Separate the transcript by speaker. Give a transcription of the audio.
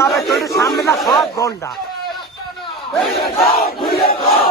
Speaker 1: যাবে তোর সামনে না সব গন্ডা
Speaker 2: চালিয়ে দাও পুড়িয়ে দাও